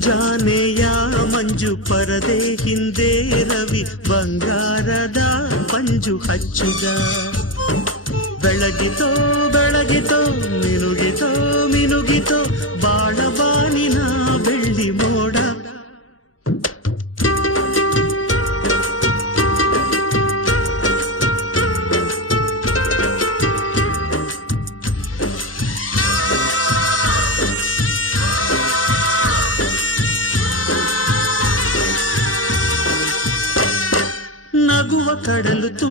ಮುಂಜಾನೆಯ ಮಂಜು ಪರದೆ ಹಿಂದೆ ರವಿ ಬಂಗಾರದ ಪಂಜು ಹಚ್ಚಿದ. ಬೆಳಗಿತೋ ಬೆಳಗಿತೋ ಮಿನುಗಿತೋ ಮಿನುಗಿತೋ